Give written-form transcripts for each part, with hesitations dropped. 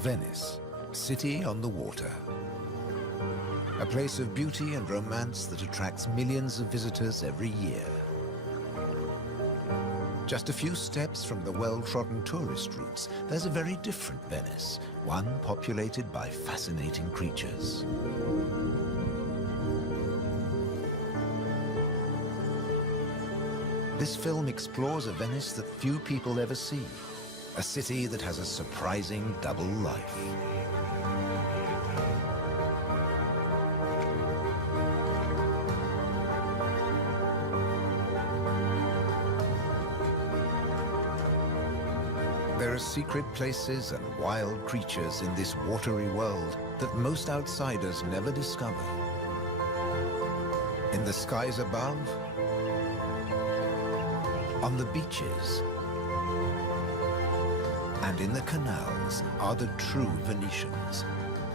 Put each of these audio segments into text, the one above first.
Venice, city on the water. A place of beauty and romance that attracts millions of visitors every year. Just a few steps from the well-trodden tourist routes, there's a very different Venice, one populated by fascinating creatures. This film explores a Venice that few people ever see, a city that has a surprising double life. There are secret places and wild creatures in this watery world that most outsiders never discover. In the skies above, on the beaches, and in the canals are the true Venetians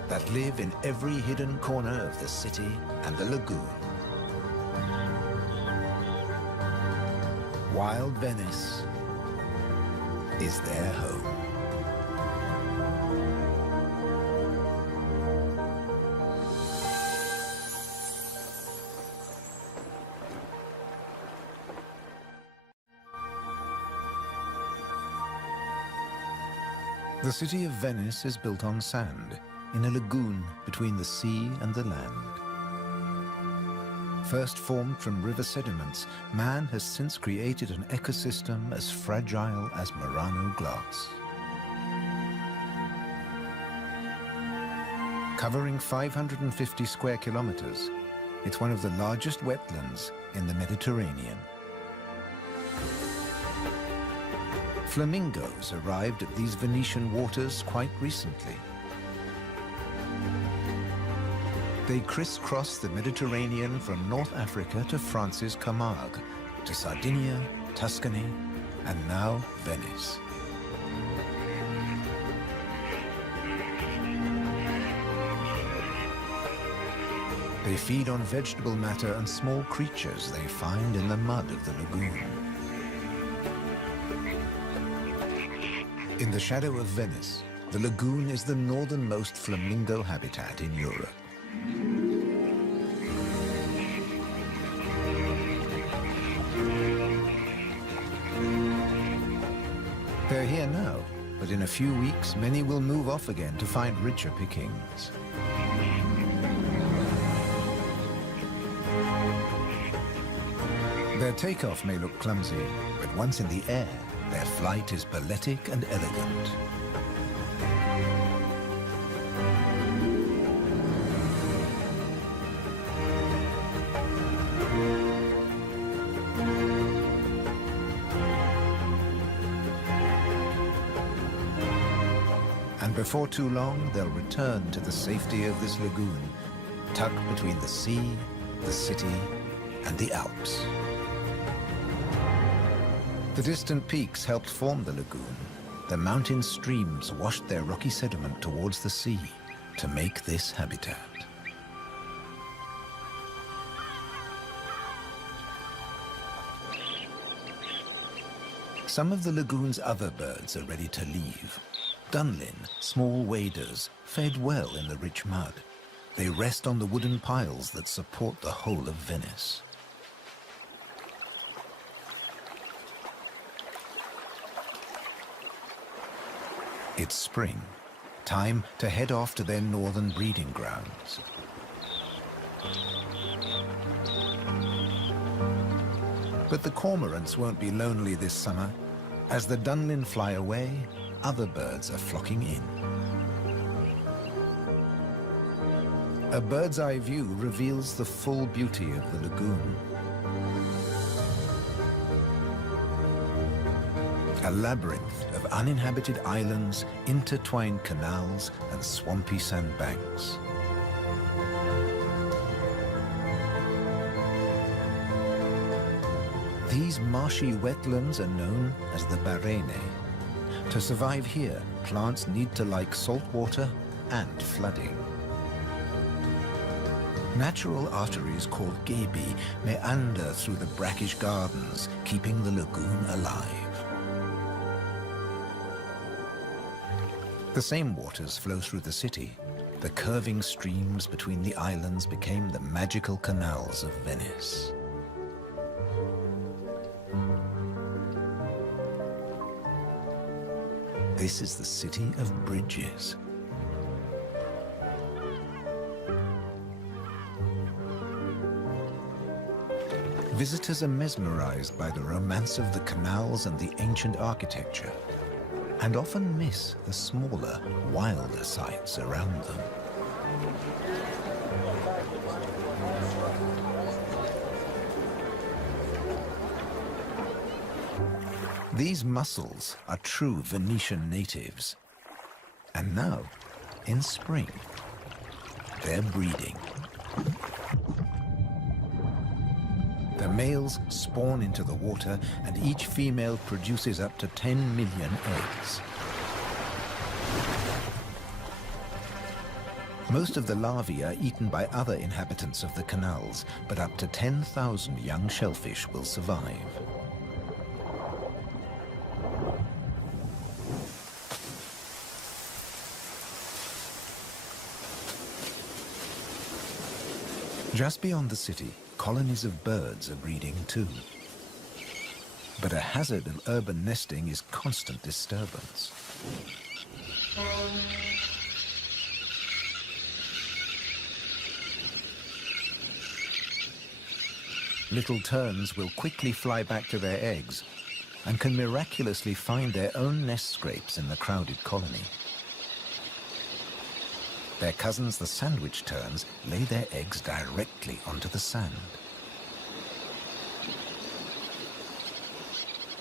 that live in every hidden corner of the city and the lagoon. Wild Venice is their home. The city of Venice is built on sand, in a lagoon between the sea and the land. First formed from river sediments, man has since created an ecosystem as fragile as Murano glass. Covering 550 square kilometers, it's one of the largest wetlands in the Mediterranean. Flamingos arrived at these Venetian waters quite recently. They crisscross the Mediterranean from North Africa to France's Camargue, to Sardinia, Tuscany, and now Venice. They feed on vegetable matter and small creatures they find in the mud of the lagoon. In the shadow of Venice, the lagoon is the northernmost flamingo habitat in Europe. They're here now, but in a few weeks, many will move off again to find richer pickings. Their takeoff may look clumsy, but once in the air, their flight is balletic and elegant. And before too long, they'll return to the safety of this lagoon, tucked between the sea, the city, and the Alps. The distant peaks helped form the lagoon. The mountain streams washed their rocky sediment towards the sea to make this habitat. Some of the lagoon's other birds are ready to leave. Dunlin, small waders, fed well in the rich mud. They rest on the wooden piles that support the whole of Venice. It's spring, time to head off to their northern breeding grounds. But the cormorants won't be lonely this summer. As the Dunlin fly away, other birds are flocking in. A bird's eye view reveals the full beauty of the lagoon. A labyrinth of uninhabited islands, intertwined canals, and swampy sandbanks. These marshy wetlands are known as the Barene. To survive here, plants need to like salt water and flooding. Natural arteries called gabi meander through the brackish gardens, keeping the lagoon alive. The same waters flow through the city. The curving streams between the islands became the magical canals of Venice. This is the city of bridges. Visitors are mesmerized by the romance of the canals and the ancient architecture, and often miss the smaller, wilder sights around them. These mussels are true Venetian natives. And now, in spring, they're breeding. The males spawn into the water, and each female produces up to 10 million eggs. Most of the larvae are eaten by other inhabitants of the canals, but up to 10,000 young shellfish will survive. Just beyond the city, colonies of birds are breeding too. But a hazard of urban nesting is constant disturbance. Little terns will quickly fly back to their eggs and can miraculously find their own nest scrapes in the crowded colony. Their cousins, the sandwich terns, lay their eggs directly onto the sand.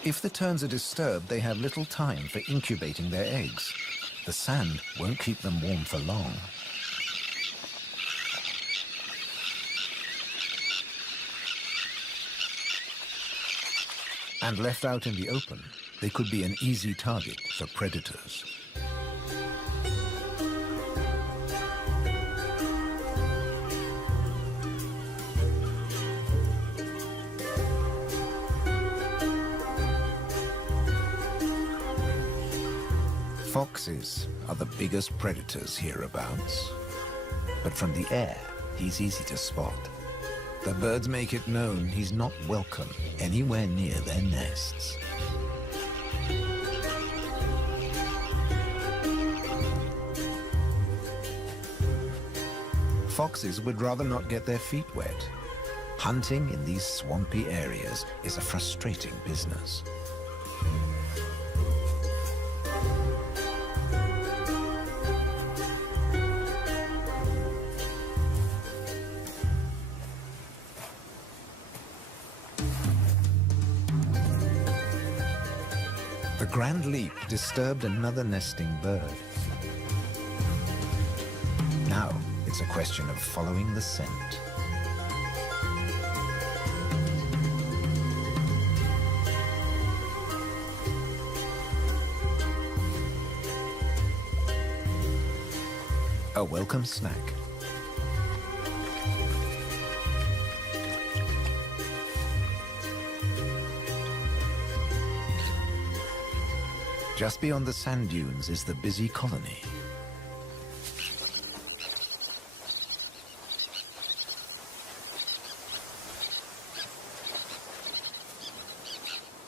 If the terns are disturbed, they have little time for incubating their eggs. The sand won't keep them warm for long. And left out in the open, they could be an easy target for predators. Foxes are the biggest predators hereabouts. But from the air, he's easy to spot. The birds make it known he's not welcome anywhere near their nests. Foxes would rather not get their feet wet. Hunting in these swampy areas is a frustrating business. The grand leap disturbed another nesting bird. Now it's a question of following the scent. A welcome snack. Just beyond the sand dunes is the busy colony.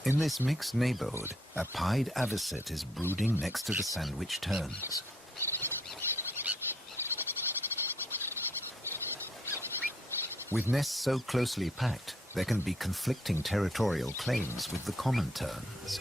In this mixed neighborhood, a pied avocet is brooding next to the sandwich terns. With nests so closely packed, there can be conflicting territorial claims with the common terns.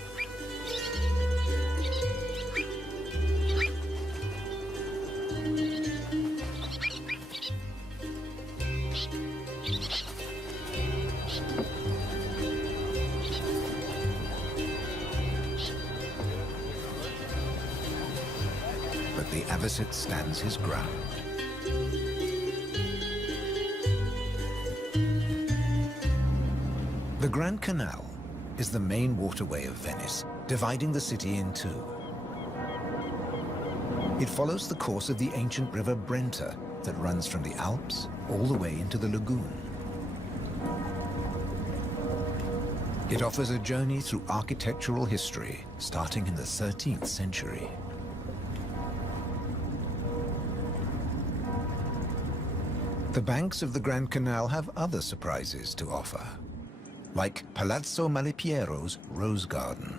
But the avocet stands his ground. The Grand Canal is the main waterway of Venice, dividing the city in two. It follows the course of the ancient river Brenta that runs from the Alps all the way into the lagoon. It offers a journey through architectural history starting in the 13th century. The banks of the Grand Canal have other surprises to offer, like Palazzo Malipiero's Rose Garden.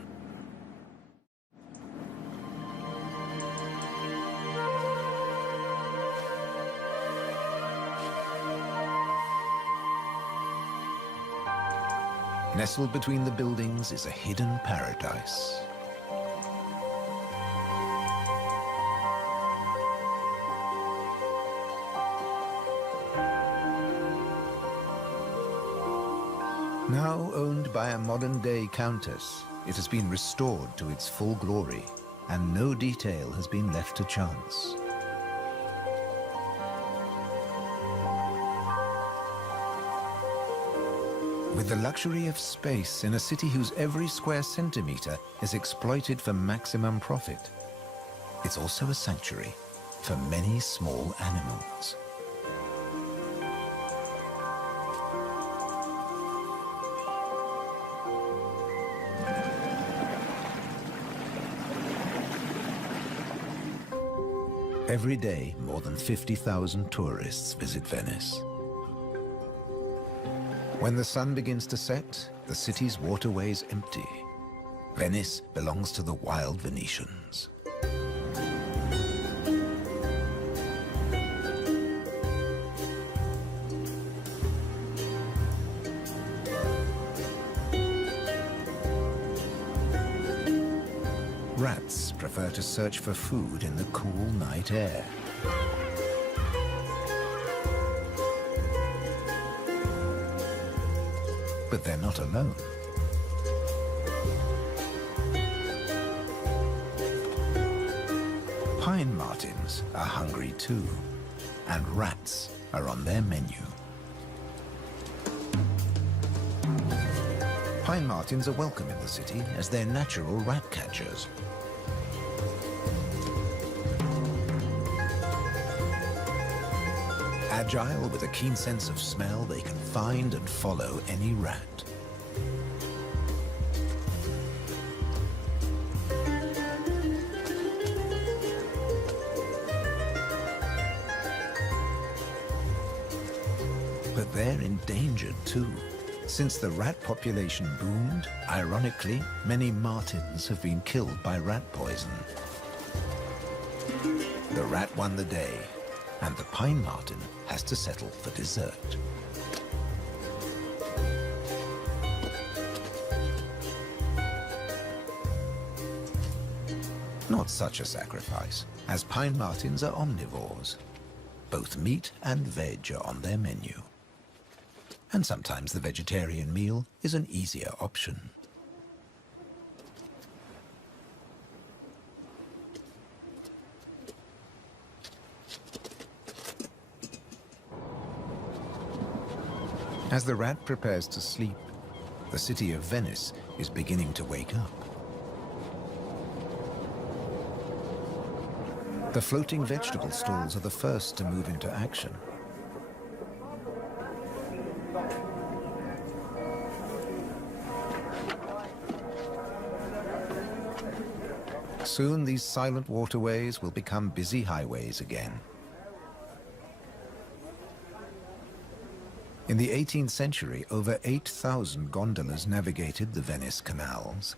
Nestled between the buildings is a hidden paradise. Now owned by a modern-day countess, it has been restored to its full glory, and no detail has been left to chance. With the luxury of space in a city whose every square centimeter is exploited for maximum profit, it's also a sanctuary for many small animals. Every day, more than 50,000 tourists visit Venice. When the sun begins to set, the city's waterways empty. Venice belongs to the wild Venetians. Rats prefer to search for food in the cool night air. But they're not alone. Pine martins are hungry too, and rats are on their menu. Pine martins are welcome in the city as they're natural rat catchers. Agile with a keen sense of smell, they can find and follow any rat. But they're endangered too. Since the rat population boomed, ironically, many martins have been killed by rat poison. The rat won the day, and the pine marten has to settle for dessert. Not such a sacrifice, as pine martens are omnivores. Both meat and veg are on their menu. And sometimes the vegetarian meal is an easier option. As the rat prepares to sleep, the city of Venice is beginning to wake up. The floating vegetable stalls are the first to move into action. Soon these silent waterways will become busy highways again. In the 18th century, over 8,000 gondolas navigated the Venice canals.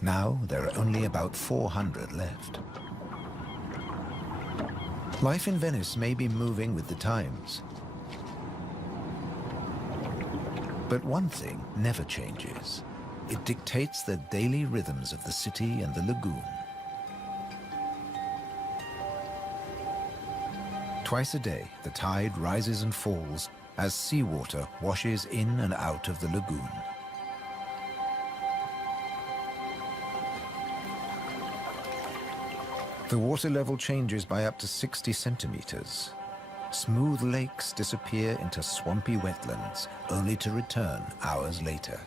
Now, there are only about 400 left. Life in Venice may be moving with the times. But one thing never changes. It dictates the daily rhythms of the city and the lagoon. Twice a day, the tide rises and falls as seawater washes in and out of the lagoon. The water level changes by up to 60 centimeters. Smooth lakes disappear into swampy wetlands, only to return hours later.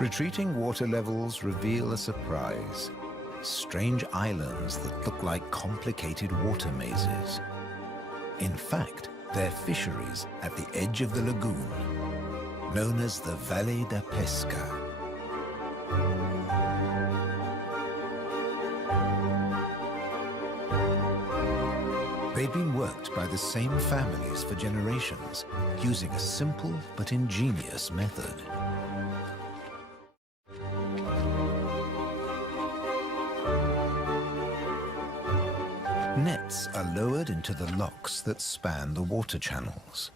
Retreating water levels reveal a surprise. Strange islands that look like complicated water mazes. In fact, they're fisheries at the edge of the lagoon. known as the Valle da Pesca. They've been worked by the same families for generations, using a simple but ingenious method. Nets are lowered into the locks that span the water channels.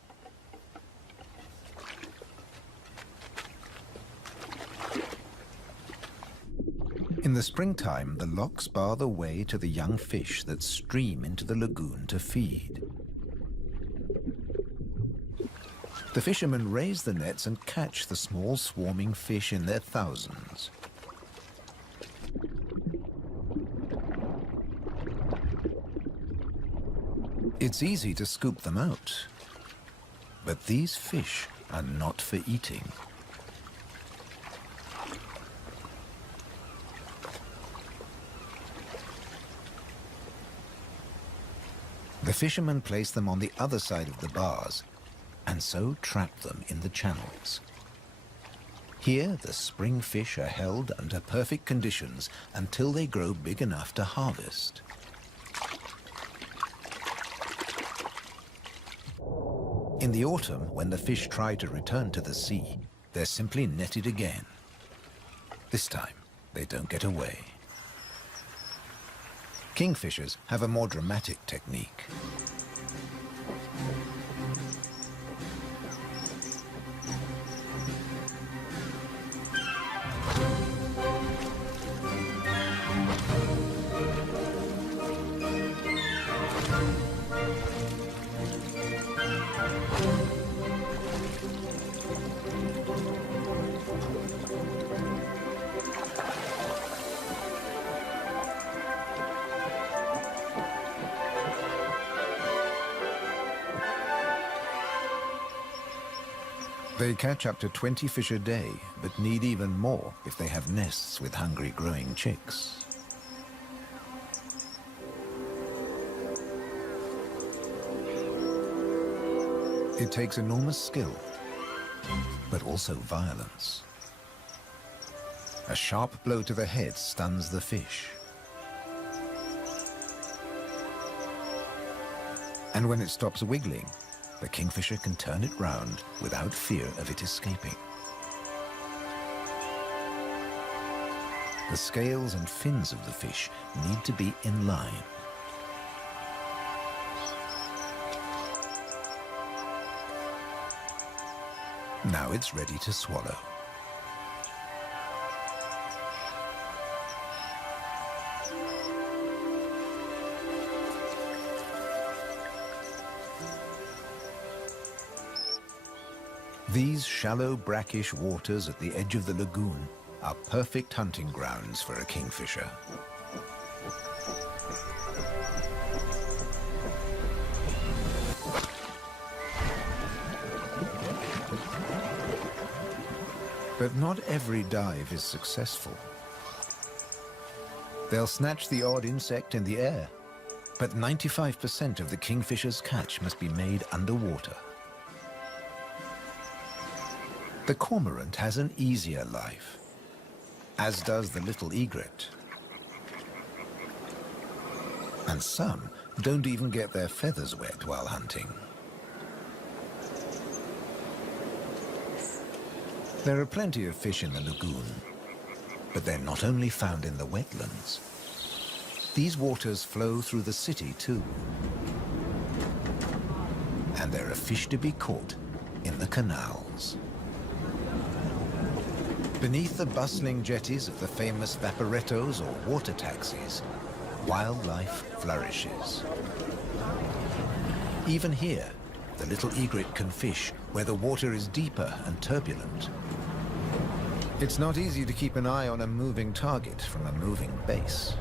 In the springtime, the locks bar the way to the young fish that stream into the lagoon to feed. The fishermen raise the nets and catch the small swarming fish in their thousands. It's easy to scoop them out, but these fish are not for eating. The fishermen place them on the other side of the bars and so trap them in the channels. Here, the spring fish are held under perfect conditions until they grow big enough to harvest. In the autumn, when the fish try to return to the sea, they're simply netted again. This time, they don't get away. Kingfishers have a more dramatic technique. They catch up to 20 fish a day, but need even more if they have nests with hungry growing chicks. It takes enormous skill, but also violence. A sharp blow to the head stuns the fish. And when it stops wiggling, the kingfisher can turn it round without fear of it escaping. The scales and fins of the fish need to be in line. Now it's ready to swallow. These shallow, brackish waters at the edge of the lagoon are perfect hunting grounds for a kingfisher. But not every dive is successful. They'll snatch the odd insect in the air, but 95% of the kingfisher's catch must be made underwater. The cormorant has an easier life, as does the little egret. And some don't even get their feathers wet while hunting. There are plenty of fish in the lagoon, but they're not only found in the wetlands. These waters flow through the city too. And there are fish to be caught in the canals. Beneath the bustling jetties of the famous vaporettos or water taxis, wildlife flourishes. Even here, the little egret can fish where the water is deeper and turbulent. It's not easy to keep an eye on a moving target from a moving base.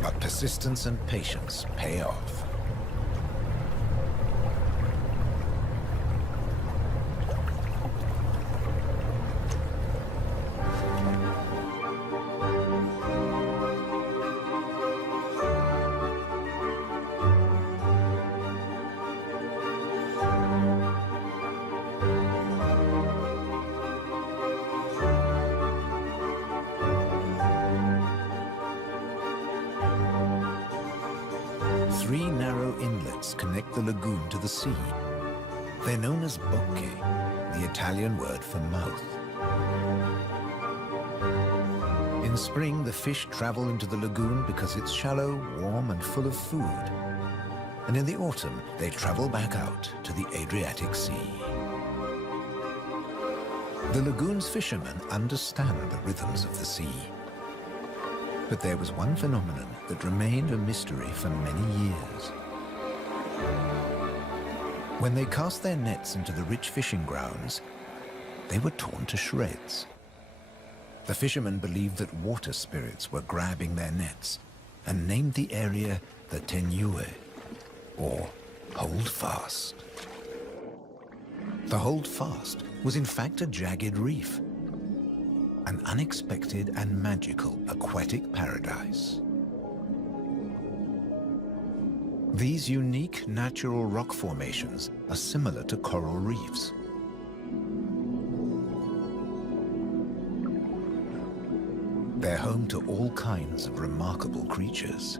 But persistence and patience pay off. 3 narrow inlets connect the lagoon to the sea. They're known as bocche, the Italian word for mouth. In spring, the fish travel into the lagoon because it's shallow, warm, and full of food. And in the autumn, they travel back out to the Adriatic Sea. The lagoon's fishermen understand the rhythms of the sea. But there was one phenomenon that remained a mystery for many years. When they cast their nets into the rich fishing grounds, they were torn to shreds. The fishermen believed that water spirits were grabbing their nets and named the area the Tenue, or Hold Fast. The Hold Fast was in fact a jagged reef, an unexpected and magical aquatic paradise. These unique natural rock formations are similar to coral reefs. They're home to all kinds of remarkable creatures.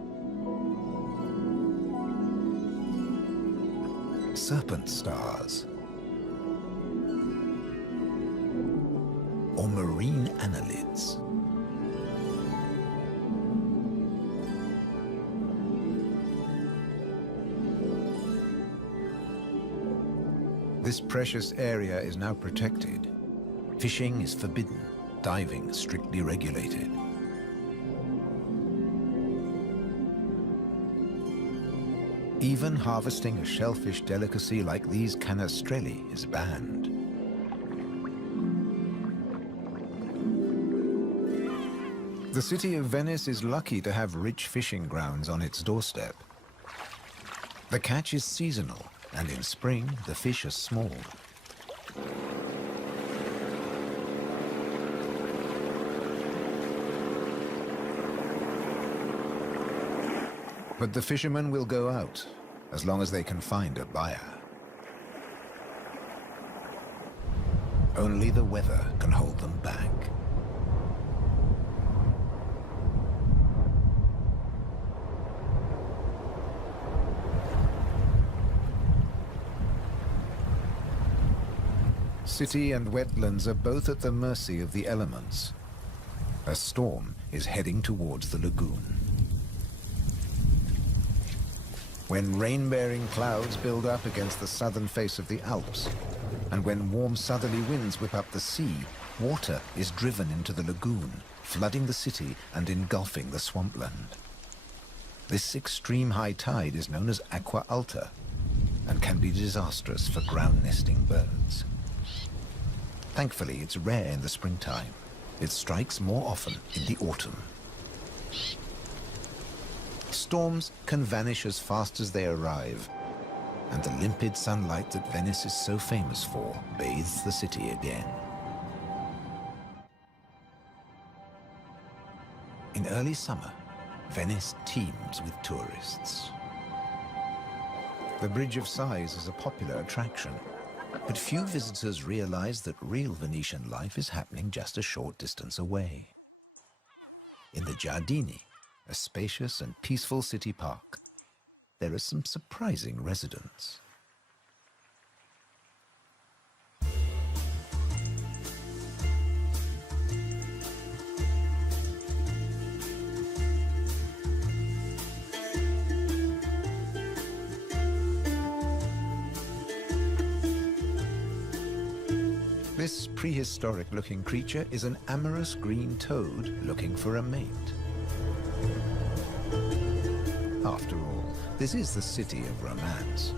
Serpent stars, or marine annelids. This precious area is now protected. Fishing is forbidden, diving strictly regulated. Even harvesting a shellfish delicacy like these canestrelli is banned. The city of Venice is lucky to have rich fishing grounds on its doorstep. The catch is seasonal, and in spring the fish are small. But the fishermen will go out, as long as they can find a buyer. Only the weather can hold them back. City and wetlands are both at the mercy of the elements. A storm is heading towards the lagoon. When rain-bearing clouds build up against the southern face of the Alps, and when warm southerly winds whip up the sea, water is driven into the lagoon, flooding the city and engulfing the swampland. This extreme high tide is known as aqua alta, and can be disastrous for ground-nesting birds. Thankfully, it's rare in the springtime. It strikes more often in the autumn. Storms can vanish as fast as they arrive, and the limpid sunlight that Venice is so famous for bathes the city again. In early summer, Venice teems with tourists. The Bridge of Sighs is a popular attraction, but few visitors realize that real Venetian life is happening just a short distance away. In the Giardini, a spacious and peaceful city park, there are some surprising residents. This prehistoric-looking creature is an amorous green toad looking for a mate. After all, this is the city of romance.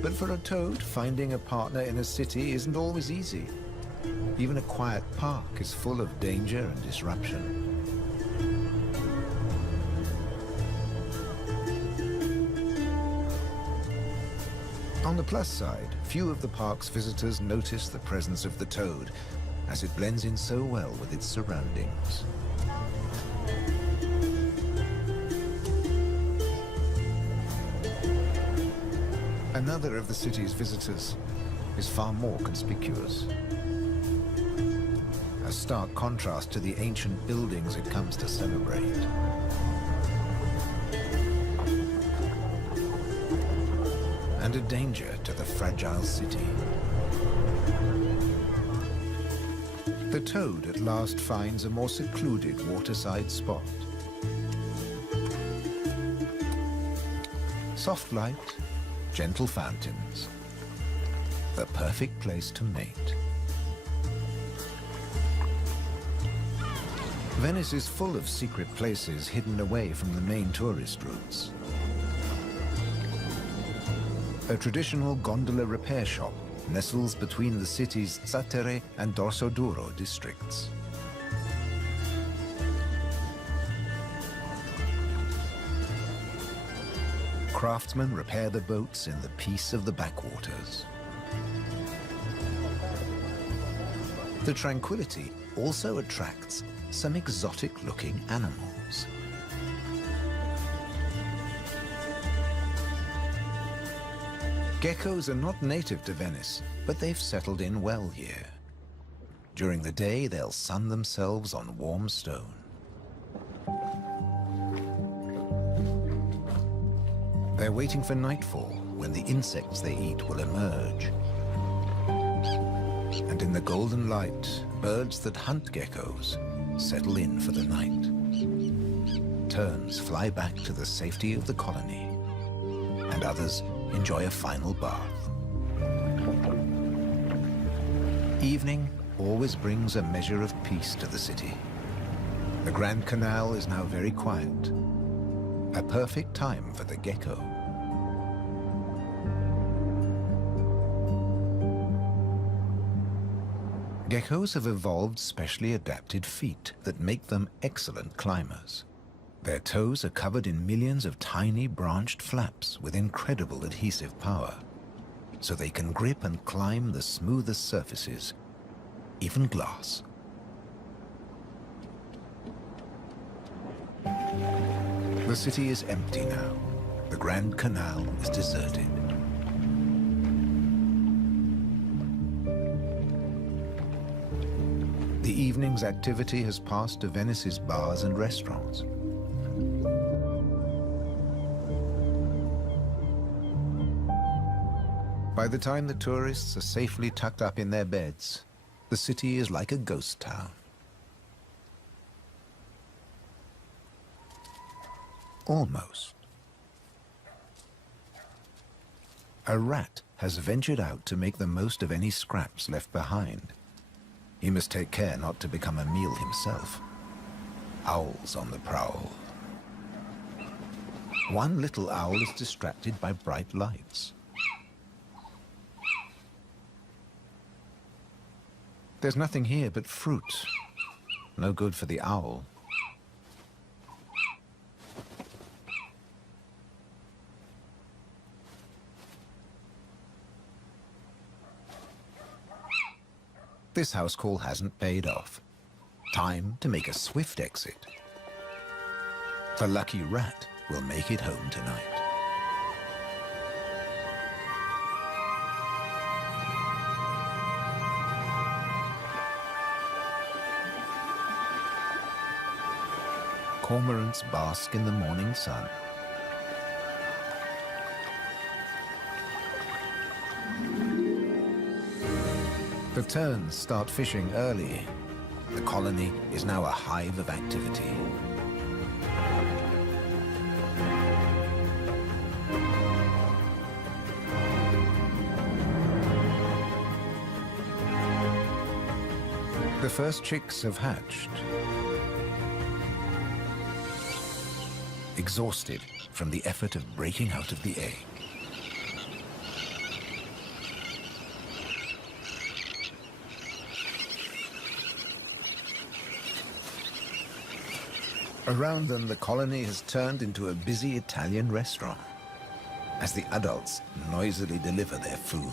But for a toad, finding a partner in a city isn't always easy. Even a quiet park is full of danger and disruption. On the plus side, few of the park's visitors notice the presence of the toad, as it blends in so well with its surroundings. Another of the city's visitors is far more conspicuous. A stark contrast to the ancient buildings it comes to celebrate. and a danger to the fragile city. The toad at last finds a more secluded waterside spot. Soft light, gentle fountains, the perfect place to mate. Venice is full of secret places hidden away from the main tourist routes. A traditional gondola repair shop nestles between the city's Zattere and Dorsoduro districts. Craftsmen repair the boats in the peace of the backwaters. The tranquility also attracts some exotic-looking animals. Geckos are not native to Venice, but they've settled in well here. During the day, they'll sun themselves on warm stone. They're waiting for nightfall, when the insects they eat will emerge. And in the golden light, birds that hunt geckos settle in for the night. Terns fly back to the safety of the colony, and others enjoy a final bath. Evening always brings a measure of peace to the city. The Grand Canal is now very quiet, a perfect time for the gecko. Geckos have evolved specially adapted feet that make them excellent climbers. Their toes are covered in millions of tiny branched flaps with incredible adhesive power, so they can grip and climb the smoothest surfaces, even glass. The city is empty now. The Grand Canal is deserted. The evening's activity has passed to Venice's bars and restaurants. By the time the tourists are safely tucked up in their beds, the city is like a ghost town. Almost. A rat has ventured out to make the most of any scraps left behind. He must take care not to become a meal himself. Owls on the prowl. One little owl is distracted by bright lights. There's nothing here but fruit. No good for the owl. This house call hasn't paid off. Time to make a swift exit. The lucky rat will make it home tonight. Cormorants bask in the morning sun. The terns start fishing early. The colony is now a hive of activity. The first chicks have hatched. Exhausted from the effort of breaking out of the egg. Around them, the colony has turned into a busy Italian restaurant as the adults noisily deliver their food.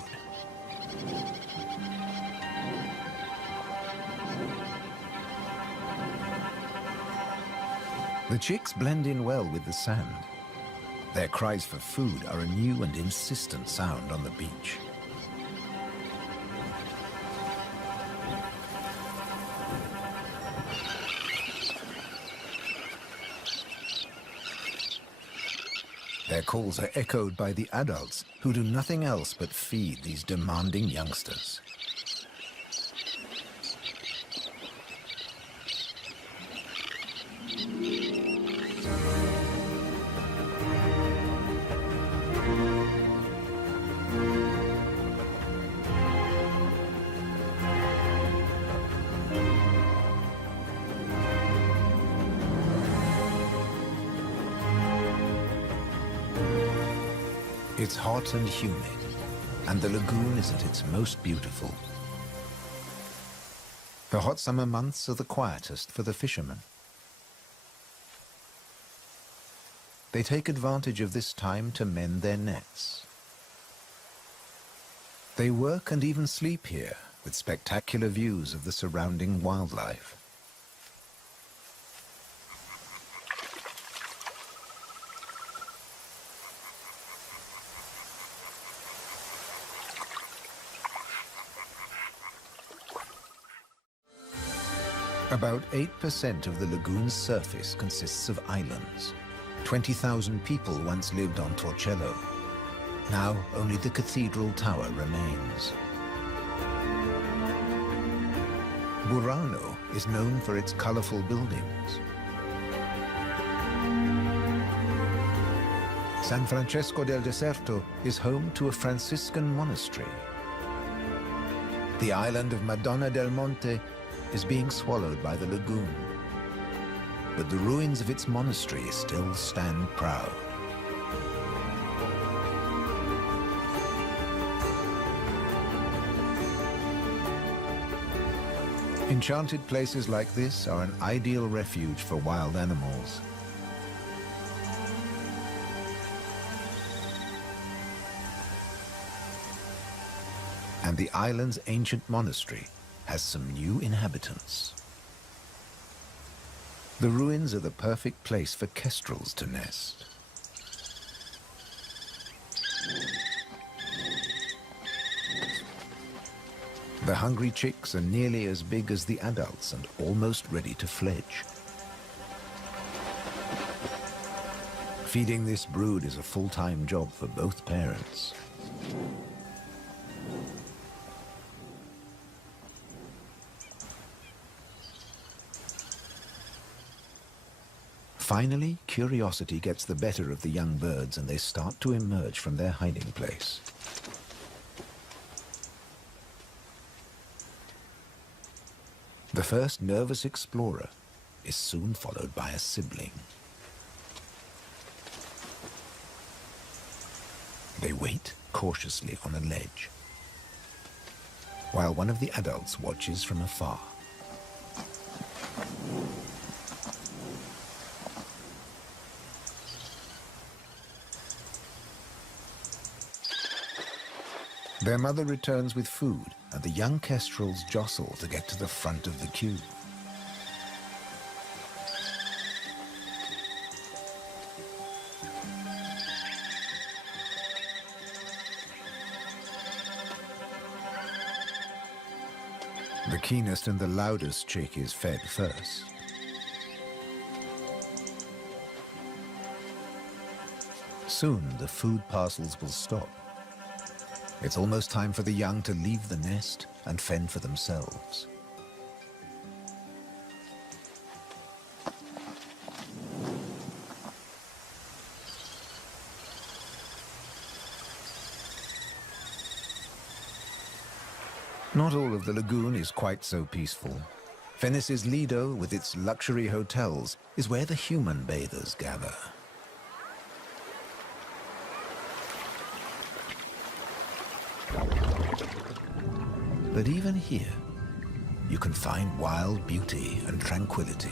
The chicks blend in well with the sand. Their cries for food are a new and insistent sound on the beach. Their calls are echoed by the adults, who do nothing else but feed these demanding youngsters. It's hot and humid, and the lagoon is at its most beautiful. The hot summer months are the quietest for the fishermen. They take advantage of this time to mend their nets. They work and even sleep here, with spectacular views of the surrounding wildlife. About 8% of the lagoon's surface consists of islands. 20,000 people once lived on Torcello. Now only the cathedral tower remains. Burano is known for its colorful buildings. San Francesco del Deserto is home to a Franciscan monastery. The island of Madonna del Monte is being swallowed by the lagoon, but the ruins of its monastery still stand proud. Enchanted places like this are an ideal refuge for wild animals. And the island's ancient monastery has some new inhabitants. The ruins are the perfect place for kestrels to nest. The hungry chicks are nearly as big as the adults and almost ready to fledge. Feeding this brood is a full-time job for both parents. Finally, curiosity gets the better of the young birds and they start to emerge from their hiding place. The first nervous explorer is soon followed by a sibling. They wait cautiously on a ledge, while one of the adults watches from afar. Their mother returns with food, and the young kestrels jostle to get to the front of the queue. The keenest and the loudest chick is fed first. Soon the food parcels will stop. It's almost time for the young to leave the nest and fend for themselves. Not all of the lagoon is quite so peaceful. Venice's Lido, with its luxury hotels, is where the human bathers gather. But even here, you can find wild beauty and tranquility.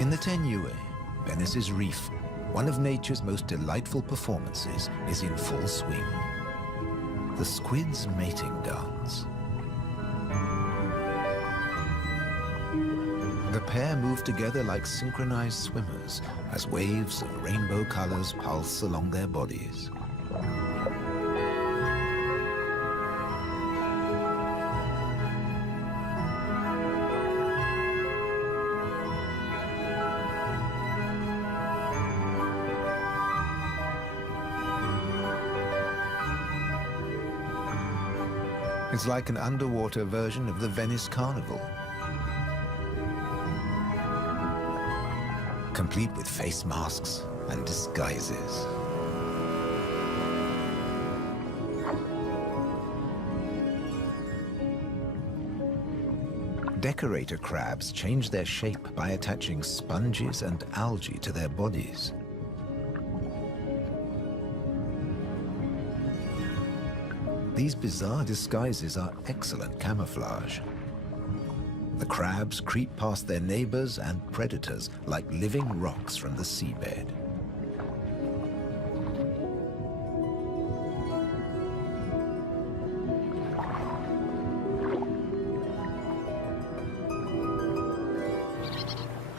In the Tenue, Venice's reef, one of nature's most delightful performances is in full swing. The squid's mating dance. The pair move together like synchronized swimmers as waves of rainbow colors pulse along their bodies. It's like an underwater version of the Venice Carnival, complete with face masks and disguises. Decorator crabs change their shape by attaching sponges and algae to their bodies. These bizarre disguises are excellent camouflage. The crabs creep past their neighbors and predators like living rocks from the seabed.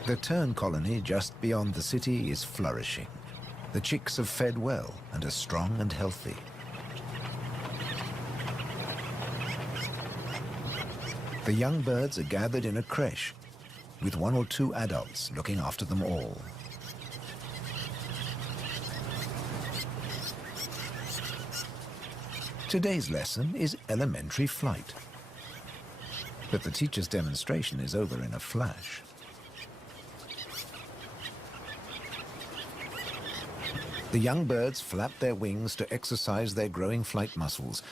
The tern colony just beyond the city is flourishing. The chicks have fed well and are strong and healthy. The young birds are gathered in a creche, with 1 or 2 adults looking after them all. Today's lesson is elementary flight. But the teacher's demonstration is over in a flash. The young birds flap their wings to exercise their growing flight muscles,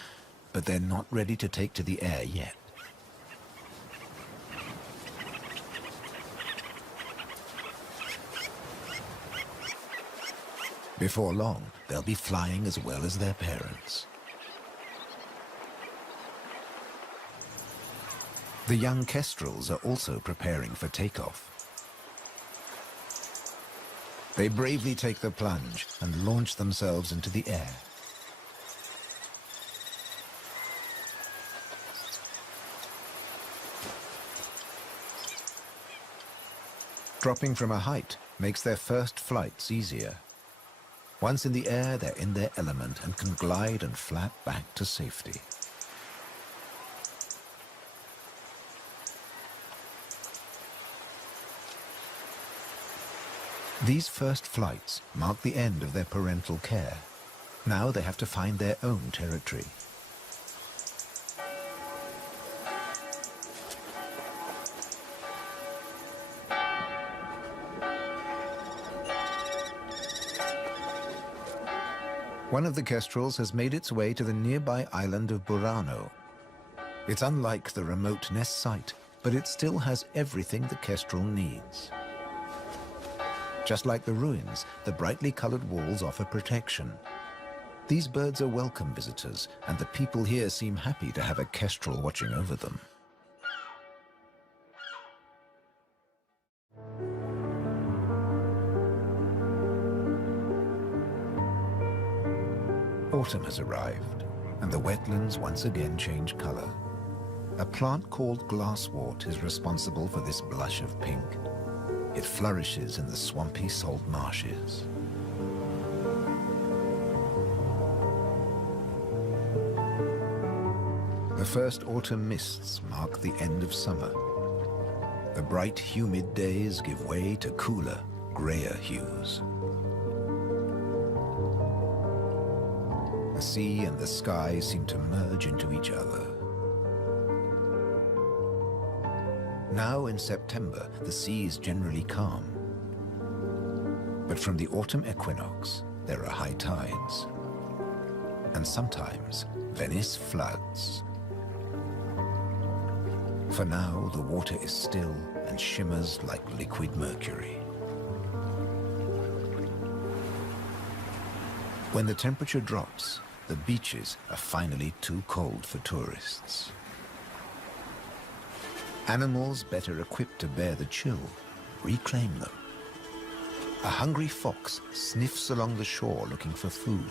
but they're not ready to take to the air yet. Before long, they'll be flying as well as their parents. The young kestrels are also preparing for takeoff. They bravely take the plunge and launch themselves into the air. Dropping from a height makes their first flights easier. Once in the air, they're in their element and can glide and flap back to safety. These first flights mark the end of their parental care. Now they have to find their own territory. One of the kestrels has made its way to the nearby island of Burano. It's unlike the remote nest site, but it still has everything the kestrel needs. Just like the ruins, the brightly colored walls offer protection. These birds are welcome visitors, and the people here seem happy to have a kestrel watching over them. Autumn has arrived, and the wetlands once again change color. A plant called glasswort is responsible for this blush of pink. It flourishes in the swampy salt marshes. The first autumn mists mark the end of summer. The bright, humid days give way to cooler, grayer hues. The sea and the sky seem to merge into each other. Now in September, the sea is generally calm. But from the autumn equinox, there are high tides. And sometimes, Venice floods. For now, the water is still and shimmers like liquid mercury. When the temperature drops, the beaches are finally too cold for tourists. Animals better equipped to bear the chill reclaim them. A hungry fox sniffs along the shore looking for food.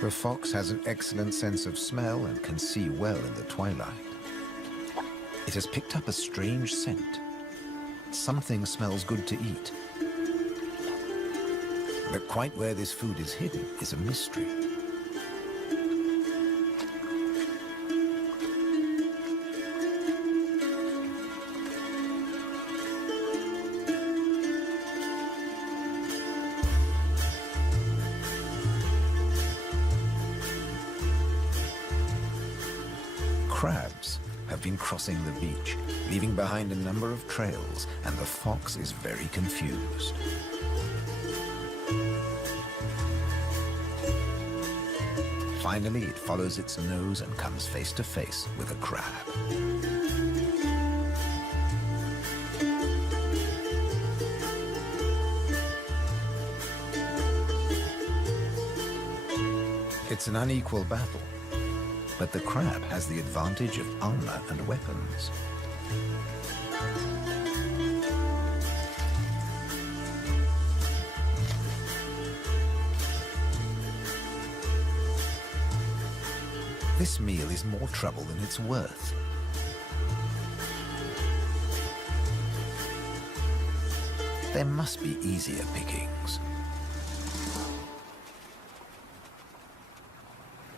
The fox has an excellent sense of smell and can see well in the twilight. It has picked up a strange scent. Something smells good to eat. But quite where this food is hidden is a mystery. Crabs have been crossing the beach, leaving behind a number of trails, and the fox is very confused. Finally, it follows its nose and comes face to face with a crab. It's an unequal battle, but the crab has the advantage of armor and weapons. This meal is more trouble than it's worth. There must be easier pickings.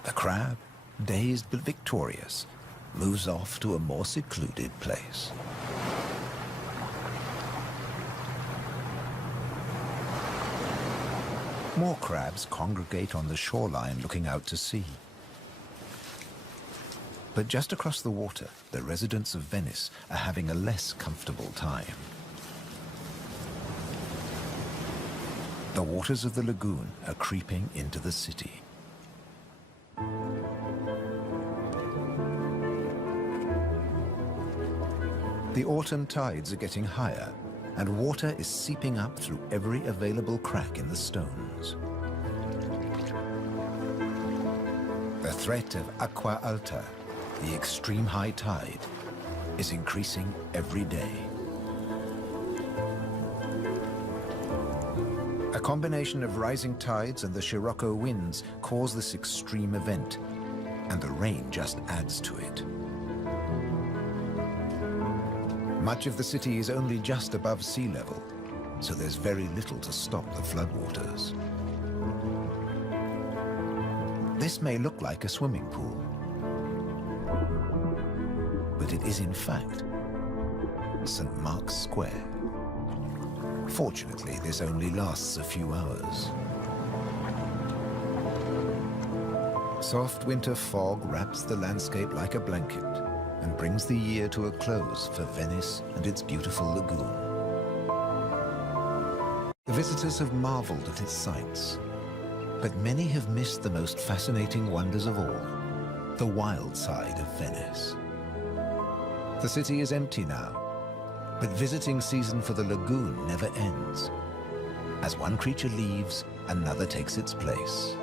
The crab, dazed but victorious, moves off to a more secluded place. More crabs congregate on the shoreline looking out to sea. But just across the water, the residents of Venice are having a less comfortable time. The waters of the lagoon are creeping into the city. The autumn tides are getting higher, and water is seeping up through every available crack in the stones. The threat of acqua alta, the extreme high tide, is increasing every day. A combination of rising tides and the Scirocco winds cause this extreme event, and the rain just adds to it. Much of the city is only just above sea level, so there's very little to stop the floodwaters. This may look like a swimming pool, but it is in fact St. Mark's Square. Fortunately, this only lasts a few hours. Soft winter fog wraps the landscape like a blanket and brings the year to a close for Venice and its beautiful lagoon. The visitors have marveled at its sights, but many have missed the most fascinating wonders of all, the wild side of Venice. The city is empty now, but visiting season for the lagoon never ends. As one creature leaves, another takes its place.